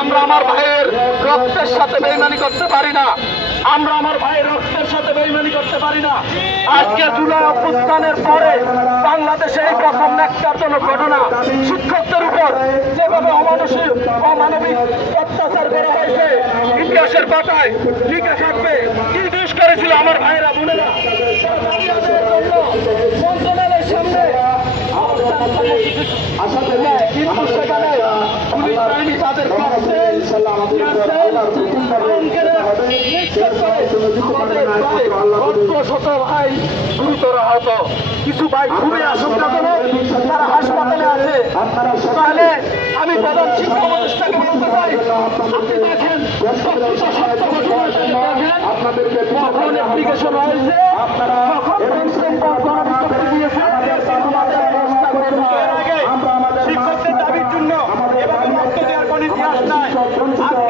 আমরা আমার ভাইয়ের রক্তের সাথে বেইমানি করতে পারি না। আমরা আমার ভাইয়ের রক্তের সাথে বেইমানি করতে পারি না। আজকে জুলাই অভ্যুত্থানের পরে বাংলাদেশে এই প্রথম ন্যাক্কারজনক ঘটনা। শিক্ষকদের উপর যেভাবে অমানসিক অমানবিক অত্যাচার করা হয়েছে ইতিহাসের পাতায় লিখে থাকবে। কি দোষ করেছিল আমার ভাইয়েরা বোনেরা মন্ত্রণালয়ের সামনে অবস্থান কর্মসূচি নেয়। কিন্তু সেখানে শত ভাই গুরুতর আহত কিছু ভাই খুবই আশঙ্কাজনক তারা হাসপাতালে আছে তাহলে আমি প্রধান শিক্ষা উপদেষ্টাকে বলতে চাই আপনি শিক্ষকদের দাবির জন্য এবার রক্ত দেওয়ার কোনো ইতিহাস নাই